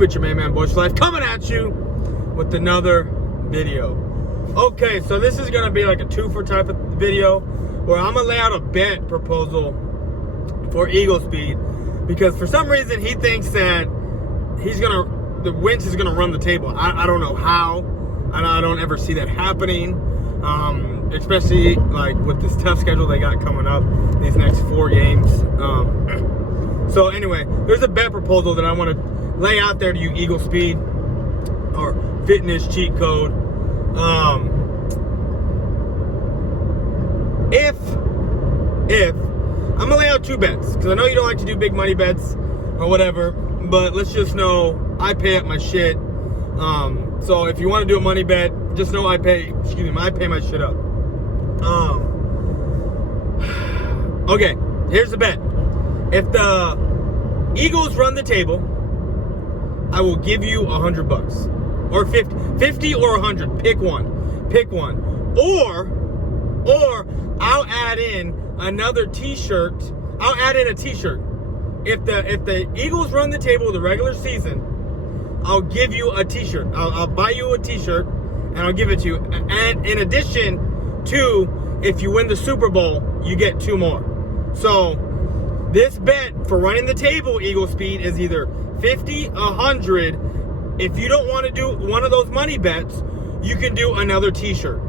YouTube? It's your man Bush Life coming at you with another video. Okay, so this is gonna be like a twofer type of video where I'm gonna lay out a bet proposal for Eagle Speed because for some reason he thinks that the Wentz is gonna run the table. I don't know how, and I don't ever see that happening. Especially like with this tough schedule they got coming up these next 4 games. So anyway, there's a bet proposal that I want to lay out there to you, Eagle Speed, or fitness cheat code. If I'm gonna lay out 2 bets, because I know you don't like to do big money bets or whatever, but let's just know I pay up my shit. So if you want to do a money bet, just know I pay my shit up. Okay, here's the bet. If the Eagles run the table, I will give you $100 or 50 or 100. Pick one. Or I'll add in another t-shirt. I'll add in a t-shirt. If the Eagles run the table the regular season, I'll give you a t-shirt. I'll buy you a t-shirt and I'll give it to you. And in addition to, if you win the Super Bowl, you get 2 more. So this bet for running the table, Eagle Speed, is either 50, 100. If you don't want to do one of those money bets, you can do another t-shirt.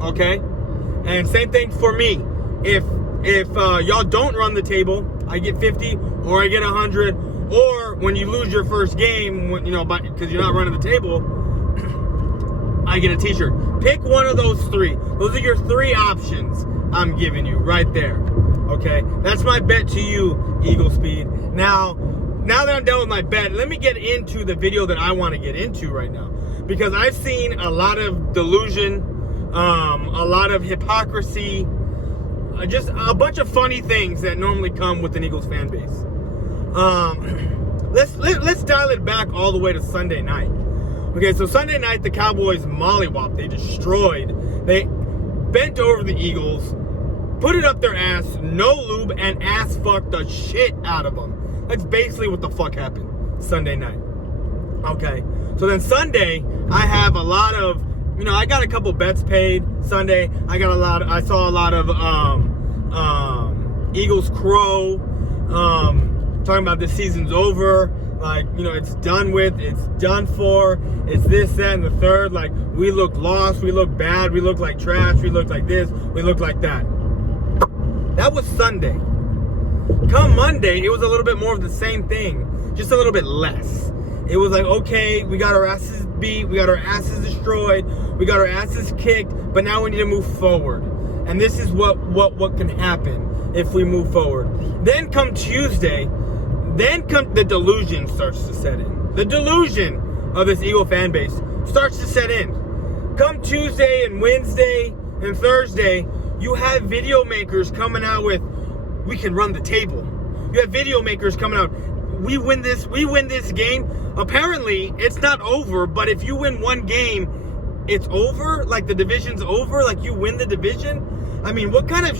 Okay? And same thing for me. If y'all don't run the table, I get 50 or I get 100. Or when you lose your first game, because you're not running the table, I get a t-shirt. Pick one of those 3. Those are your 3 options I'm giving you right there. Okay? That's my bet to you, Eagle Speed. Now that I'm done with my bet, let me get into the video that I want to get into right now. Because I've seen a lot of delusion, a lot of hypocrisy, just a bunch of funny things that normally come with an Eagles fan base. Let's dial it back all the way to Sunday night. Okay, so Sunday night the Cowboys mollywopped. They bent over the Eagles, put it up their ass, no lube, and ass fucked the shit out of them. That's basically what the fuck happened Sunday night. Okay, so then Sunday I have a lot of, I got a couple bets paid Sunday. I saw a lot of Eagles crow, talking about this season's over, like, it's done with, it's done for, it's this, that, and the third, like, we look lost, we look bad, we look like trash, we look like this, we look like that. That was Sunday. Come Monday, it was a little bit more of the same thing, just a little bit less. It was like, okay, we got our asses beat, we got our asses destroyed, we got our asses kicked, but now we need to move forward. And this is what can happen if we move forward. Then come Tuesday, the delusion starts to set in. The delusion of this Eagle fan base starts to set in. Come Tuesday and Wednesday and Thursday, you have video makers coming out with, we can run the table. You have video makers coming out, we win this game. Apparently, it's not over, but if you win one game, it's over? Like the division's over? Like you win the division? I mean, what kind of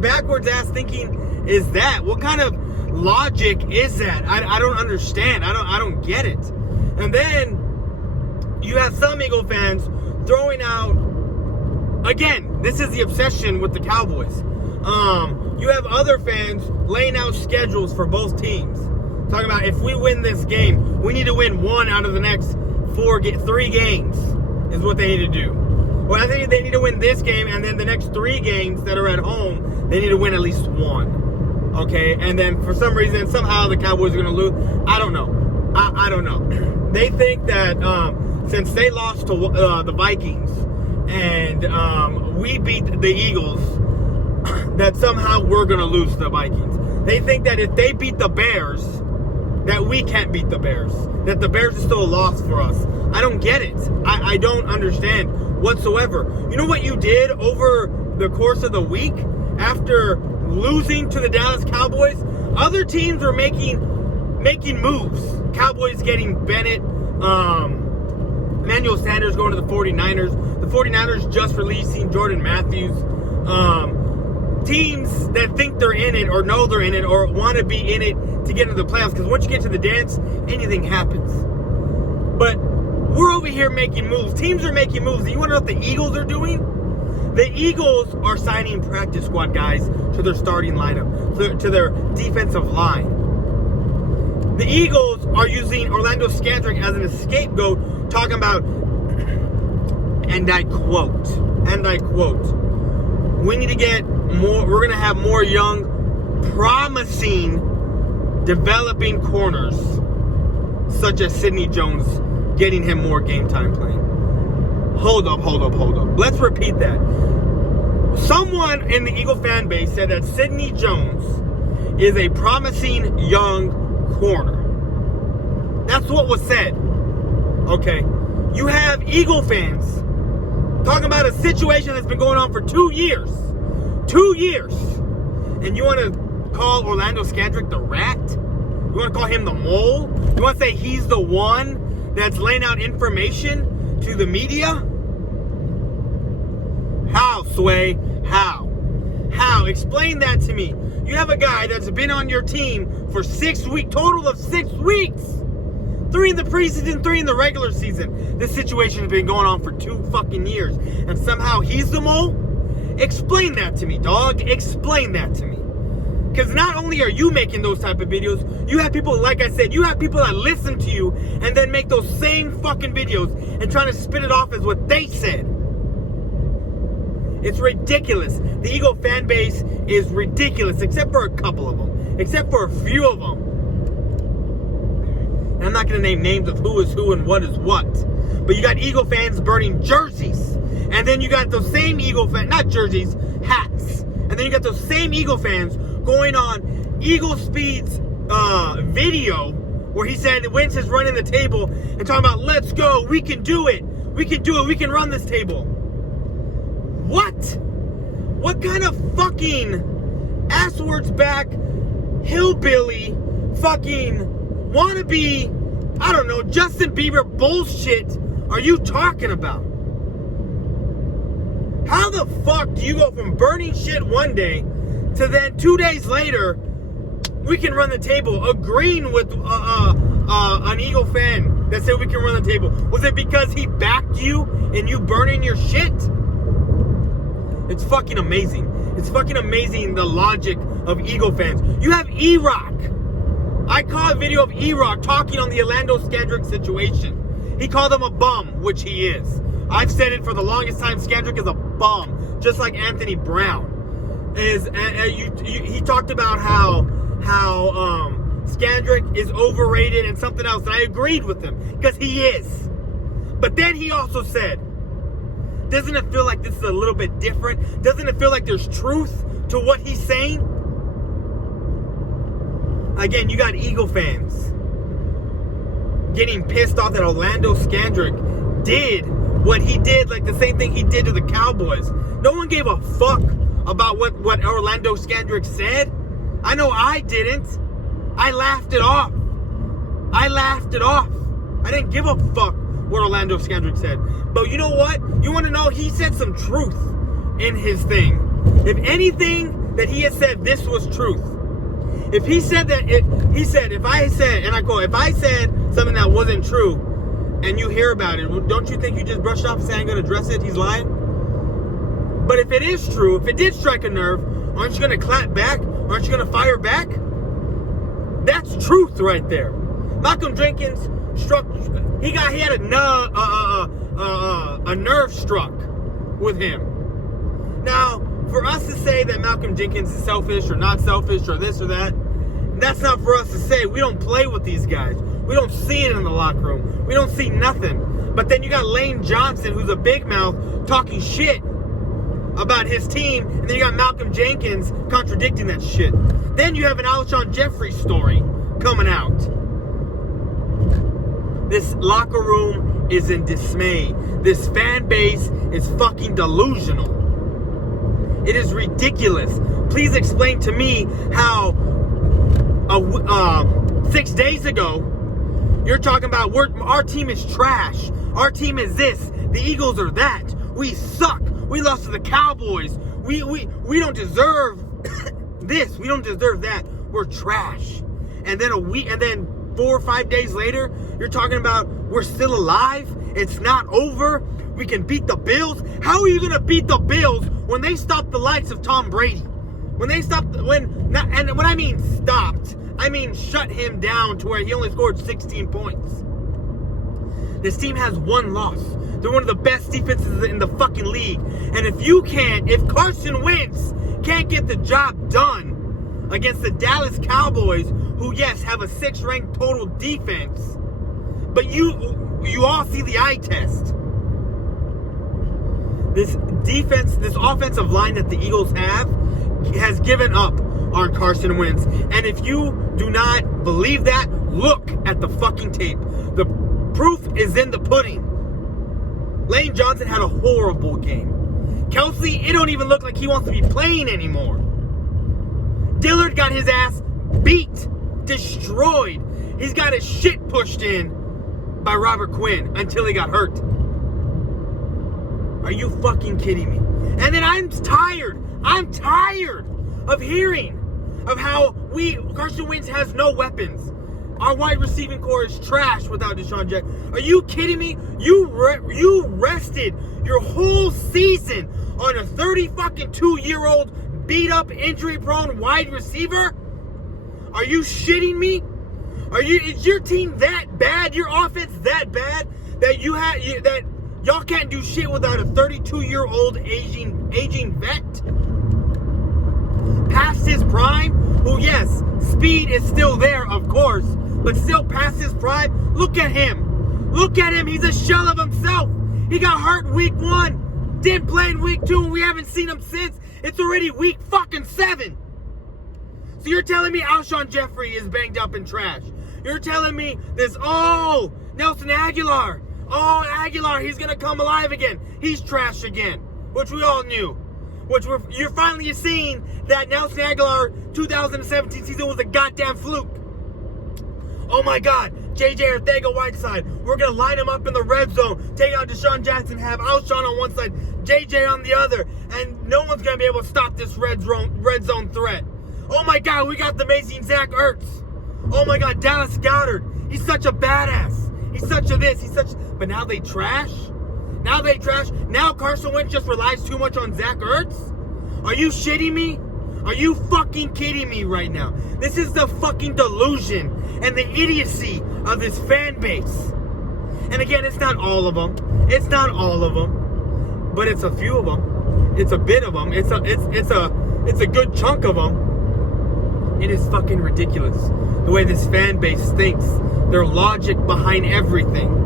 backwards ass thinking is that? What kind of logic is that? I don't understand. I don't get it. And then you have some Eagle fans throwing out, again, this is the obsession with the Cowboys. You have other fans laying out schedules for both teams. Talking about, if we win this game, we need to win 1 out of the next 3 games is what they need to do. Well, I think they need to win this game, and then the next 3 games that are at home, they need to win at least 1. Okay, and then for some reason, somehow the Cowboys are going to lose. I don't know. I don't know. They think that since they lost to the Vikings and we beat the Eagles, that somehow we're going to lose to the Vikings. They think that if they beat the Bears, that we can't beat the Bears. That the Bears is still a loss for us. I don't get it. I don't understand whatsoever. You know what you did over the course of the week after losing to the Dallas Cowboys? Other teams were making moves. Cowboys getting Bennett, Emmanuel Sanders going to the 49ers. The 49ers just releasing Jordan Matthews. teams that think they're in it or know they're in it or want to be in it to get into the playoffs. Because once you get to the dance, anything happens. But we're over here making moves. Teams are making moves. You want to know what the Eagles are doing? The Eagles are signing practice squad guys to their starting lineup, to their defensive line. The Eagles are using Orlando Scandrick as an scapegoat, talking about, and I quote, we need to get more, we're going to have more young, promising, developing corners, such as Sidney Jones, getting him more game time playing. Hold up. Let's repeat that. Someone in the Eagle fan base said that Sidney Jones is a promising young corner. That's what was said. Okay. You have Eagle fans talking about a situation that's been going on for 2 years. 2 years. And you want to call Orlando Scandrick the rat? You want to call him the mole? You want to say he's the one that's laying out information to the media? How, Sway? How? Explain that to me. You have a guy that's been on your team for 6 weeks, total of 6 weeks. 3 in the preseason, 3 in the regular season. This situation has been going on for 2 fucking years. And somehow he's the mole? Explain that to me, dog. Explain that to me. Because not only are you making those type of videos, you have people, like I said, you have people that listen to you and then make those same fucking videos and trying to spit it off as what they said. It's ridiculous. The Eagle fan base is ridiculous, except for a couple of them. Except for a few of them. And I'm not going to name names of who is who and what is what. But you got Eagle fans burning jerseys. And then you got those same Eagle fans, not jerseys, hats. And then you got those same Eagle fans going on Eagle Speed's video where he said Wentz is running the table and talking about, let's go, we can do it. We can do it. We can run this table. What? What kind of fucking asswards back hillbilly fucking wannabe, I don't know, Justin Bieber bullshit are you talking about? How the fuck do you go from burning shit one day to then 2 days later, we can run the table, agreeing with an Eagle fan that said we can run the table? Was it because he backed you and you burning your shit? It's fucking amazing. It's fucking amazing the logic of Eagle fans. You have E-Rock. I caught a video of E-Rock talking on the Orlando Scandrick situation. He called him a bum, which he is. I've said it for the longest time. Scandrick is a bum, just like Anthony Brown. He talked about how Scandrick is overrated and something else, and I agreed with him because he is. But then he also said, doesn't it feel like this is a little bit different? Doesn't it feel like there's truth to what he's saying? Again, you got Eagle fans getting pissed off that Orlando Scandrick did what he did, like the same thing he did to the Cowboys. No one gave a fuck about what Orlando Scandrick said. I know I didn't. I laughed it off. I didn't give a fuck what Orlando Scandrick said. But you know what? You want to know? He said some truth in his thing. If anything that he had said, this was truth. If he said that, if I said, and I quote, if I said something that wasn't true, and you hear about it, don't you think you just brushed off and say, I'm going to address it? He's lying? But if it is true, if it did strike a nerve, aren't you going to clap back? Aren't you going to fire back? That's truth right there. Malcolm Jenkins struck, he had a nerve struck with him. Now, for us to say that Malcolm Jenkins is selfish or not selfish or this or that, that's not for us to say. We don't play with these guys. We don't see it in the locker room. We don't see nothing. But then you got Lane Johnson, who's a big mouth, talking shit about his team, and then you got Malcolm Jenkins contradicting that shit. Then you have an Alshon Jeffrey story coming out. This locker room is in dismay. This fan base is fucking delusional. It is ridiculous. Please explain to me how 6 days ago you're talking about our team is trash. Our team is this. The Eagles are that. We suck. We lost to the Cowboys. We don't deserve this. We don't deserve that. We're trash. And then 4 or 5 days later, you're talking about we're still alive. It's not over. We can beat the Bills. How are you gonna beat the Bills when they stopped the likes of Tom Brady? When I mean stopped, I mean shut him down to where he only scored 16 points. This team has one loss. They're one of the best defenses in the fucking league. And if Carson Wentz can't get the job done against the Dallas Cowboys, who, yes, have a 6th ranked total defense, but you all see the eye test. This offensive line that the Eagles has given up on Carson Wentz. And if you do not believe that, look at the fucking tape. The proof is in the pudding. Lane Johnson had a horrible game. Kelsey, it don't even look like he wants to be playing anymore. Dillard got his ass beat, destroyed. He's got his shit pushed in by Robert Quinn until he got hurt. Are you fucking kidding me? And then I'm tired of hearing of how Carson Wentz has no weapons. Our wide receiving core is trash without Deshaun Jackson. Are you kidding me? You rested your whole season on a 32-year-old beat-up, injury-prone wide receiver? Are you shitting me? Is your team that bad? Your offense that bad that that y'all can't do shit without a 32-year-old aging vet? Past his prime, who, yes, speed is still there, of course, but still past his prime. Look at him. Look at him. He's a shell of himself. He got hurt week 1, didn't play in week 2, and we haven't seen him since. It's already week fucking 7. So you're telling me Alshon Jeffrey is banged up and trash. You're telling me Nelson Aguilar. Oh, Aguilar, he's going to come alive again. He's trash again, which we all knew. You're finally seeing that Nelson Aguilar 2017 season was a goddamn fluke. Oh my God, JJ Arcega-Whiteside. We're going to line him up in the red zone, take out Deshaun Jackson, have Alshon on one side, JJ on the other, and no one's going to be able to stop this red zone threat. Oh my God, we got the amazing Zach Ertz. Oh my God, Dallas Goedert. He's such a badass. He's such a this. But now they trash. Now Carson Wentz just relies too much on Zach Ertz. Are you shitting me? Are you fucking kidding me right now? This is the fucking delusion and the idiocy of this fan base. And again, it's not all of them. But it's a few of them. It's a bit of them. It's a good chunk of them. It is fucking ridiculous the way this fan base thinks. Their logic behind everything.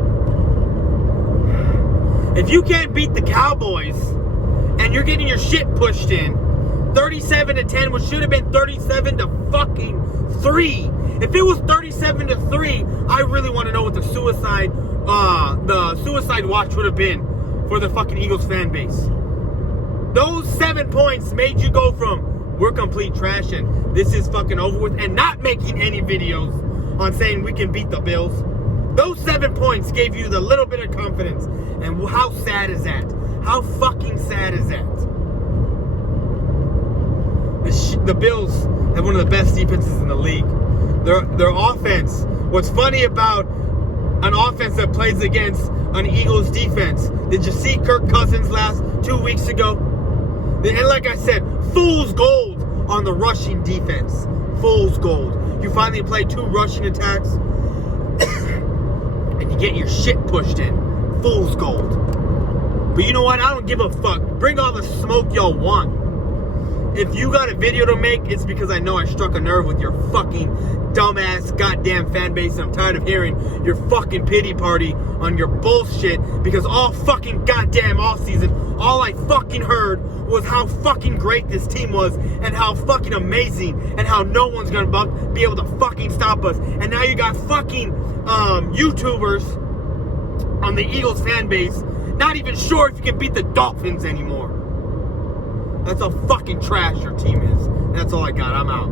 If you can't beat the Cowboys and you're getting your shit pushed in 37-10, which should have been 37-3. If it was 37-3, I really want to know what the suicide watch would have been for the fucking Eagles fan base. Those 7 points made you go from we're complete trash and this is fucking over with and not making any videos on saying we can beat the Bills. Those 7 points gave you the little bit of confidence. And how sad is that? How fucking sad is that? The Bills have one of the best defenses in the league. Their offense. What's funny about an offense that plays against an Eagles defense? Did you see Kirk Cousins last 2 weeks ago? And like I said, fool's gold on the rushing defense. Fool's gold. You finally play 2 rushing attacks and you get your shit pushed in. Fool's gold. But you know what? I don't give a fuck. Bring all the smoke y'all want. If you got a video to make, it's because I know I struck a nerve with your fucking dumbass goddamn fan base, and I'm tired of hearing your fucking pity party on your bullshit, because all fucking goddamn off season, all I fucking heard was how fucking great this team was and how fucking amazing and how no one's gonna be able to fucking stop us. And now you got fucking YouTubers on the Eagles fan base not even sure if you can beat the Dolphins anymore. That's how fucking trash your team is. That's all I got. I'm out.